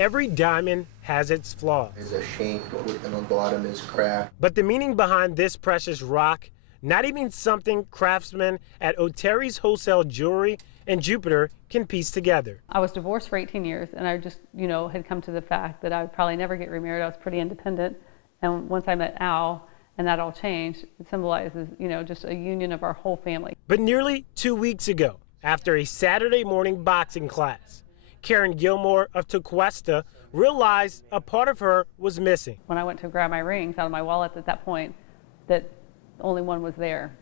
Every diamond has its flaws. There's a shank and the bottom is cracked. But the meaning behind this precious rock, not even something craftsmen at O'Terry's Wholesale Jewelry in Jupiter can piece together. I was divorced for 18 years, and I just, had come to the fact that I would probably never get remarried. I was pretty independent. And once I met Al, and that all changed, it symbolizes, just a union of our whole family. But nearly 2 weeks ago, after a Saturday morning boxing class, Karen Gilmore of Tequesta realized a part of her was missing. When I went to grab my rings out of my wallet at that point, that only one was there.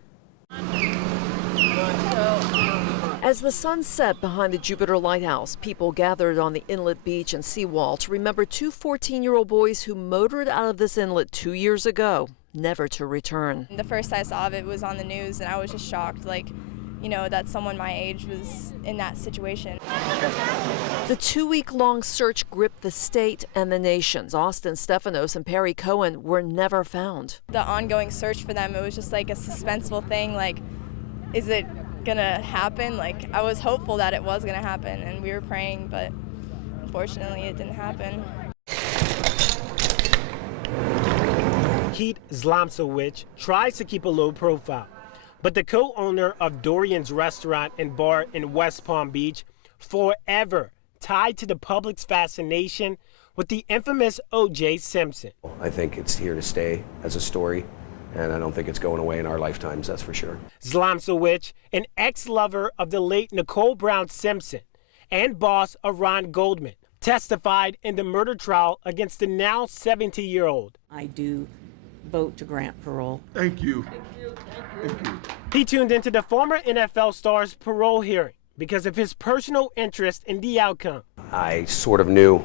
As the sun set behind the Jupiter Lighthouse, people gathered on the inlet beach and seawall to remember two 14-year-old boys who motored out of this inlet 2 years ago, never to return. The first I saw of it was on the news, and I was just shocked, that someone my age was in that situation. The 2-week-long search gripped the state and the nations. Austin Stephanos and Perry Cohen were never found. The ongoing search for them, it was just like a suspenseful thing, is it gonna happen? I was hopeful that it was gonna happen, and we were praying, but unfortunately it didn't happen. Keith Zlomsowicz tries to keep a low profile, but the co-owner of Dorian's Restaurant and Bar in West Palm Beach, forever tied to the public's fascination with the infamous O.J. Simpson. I think it's here to stay as a story, and I don't think it's going away in our lifetimes, that's for sure. Zlomsowicz, an ex-lover of the late Nicole Brown Simpson and boss of Ron Goldman, testified in the murder trial against the now 70-year-old. I do vote to grant parole. Thank you. Thank you. He tuned into the former NFL star's parole hearing because of his personal interest in the outcome. I sort of knew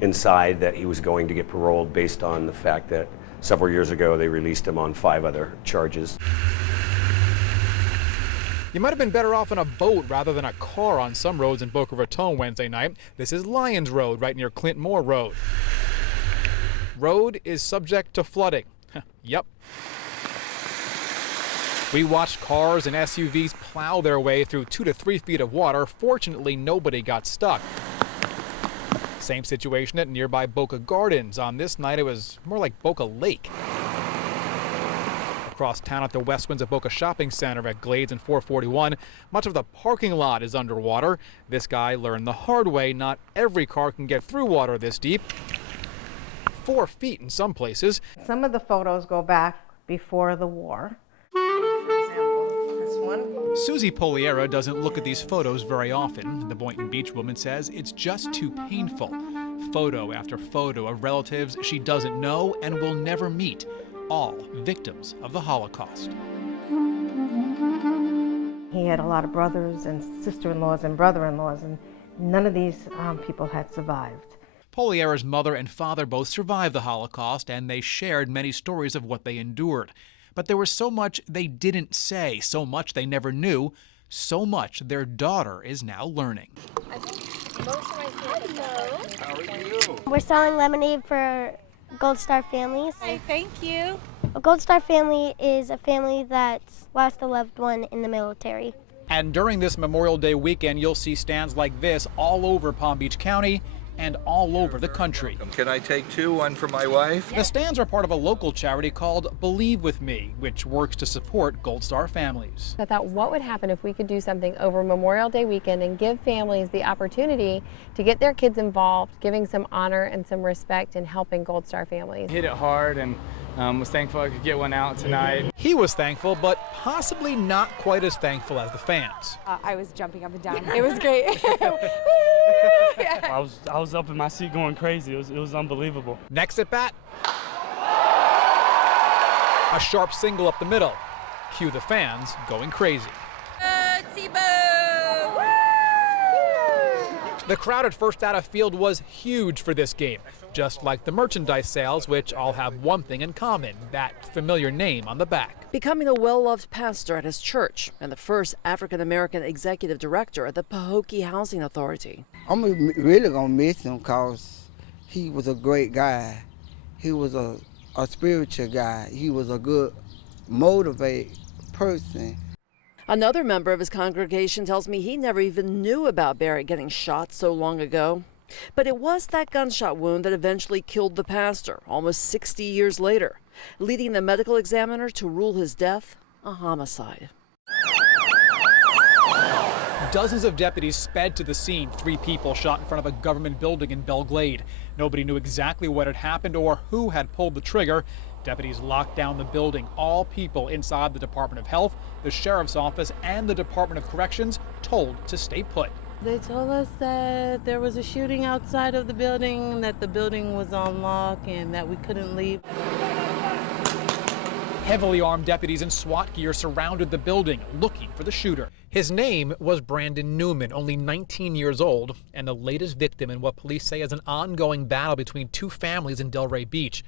inside that he was going to get paroled based on the fact that several years ago they released him on 5 other charges. You might have been better off on a boat rather than a car on some roads in Boca Raton Wednesday night. This is Lyons Road, right near Clint Moore Road. Road is subject to flooding. Yep. We watched cars and SUVs plow their way through 2 to 3 feet of water. Fortunately, nobody got stuck. Same situation at nearby Boca Gardens. On this night, it was more like Boca Lake. Across town at the west winds of Boca Shopping Center at Glades and 441, much of the parking lot is underwater. This guy learned the hard way. Not every car can get through water this deep. 4 feet in some places. Some of the photos go back before the war. Susie Poliera doesn't look at these photos very often. The Boynton Beach woman says it's just too painful. Photo after photo of relatives she doesn't know and will never meet, all victims of the Holocaust. He had a lot of brothers and sister-in-laws and brother-in-laws, and none of these people had survived. Poliera's mother and father both survived the Holocaust, and they shared many stories of what they endured. But there was so much they didn't say, so much they never knew, so much their daughter is now learning. We're selling lemonade for Gold Star families. Hey, thank you. A Gold Star family is a family that's lost a loved one in the military. And during this Memorial Day weekend, you'll see stands like this all over Palm Beach County and all over the country. Can I take 2, one for my wife? The stands are part of a local charity called Believe With Me, which works to support Gold Star families. I thought, what would happen if we could do something over Memorial Day weekend and give families the opportunity to get their kids involved, giving some honor and some respect and helping Gold Star families. Hit it hard and was thankful I could get one out tonight. He was thankful, but possibly not quite as thankful as the fans. I was jumping up and down. It was great. I was up in my seat going crazy. It was unbelievable. Next at bat, a sharp single up the middle. Cue the fans going crazy. The crowd at first out of field was huge for this game, just like the merchandise sales, which all have one thing in common, that familiar name on the back. Becoming a well-loved pastor at his church and the first African-American executive director at the Pahokee Housing Authority. I'm really going to miss him because he was a great guy. He was a spiritual guy. He was a good, motivated person. Another member of his congregation tells me he never even knew about Barrett getting shot so long ago. But it was that gunshot wound that eventually killed the pastor almost 60 years later, leading the medical examiner to rule his death a homicide. Dozens of deputies sped to the scene. 3 people shot in front of a government building in Belglade. Nobody knew exactly what had happened or who had pulled the trigger. Deputies locked down the building. All people inside the Department of Health, the Sheriff's Office, and the Department of Corrections told to stay put. They told us that there was a shooting outside of the building, that the building was on lock, and that we couldn't leave. Heavily armed deputies in SWAT gear surrounded the building, looking for the shooter. His name was Brandon Newman, only 19 years old, and the latest victim in what police say is an ongoing battle between 2 families in Delray Beach.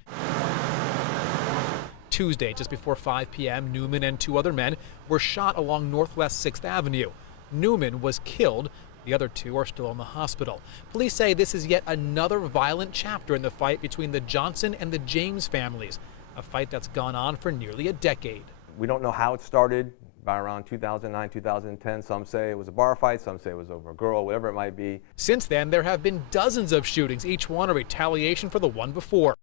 Tuesday, just before 5 p.m., Newman and 2 other men were shot along Northwest 6th Avenue. Newman was killed. The other 2 are still in the hospital. Police say this is yet another violent chapter in the fight between the Johnson and the James families, a fight that's gone on for nearly a decade. We don't know how it started, by around 2009, 2010. Some say it was a bar fight, some say it was over a girl, whatever it might be. Since then, there have been dozens of shootings, each one a retaliation for the one before.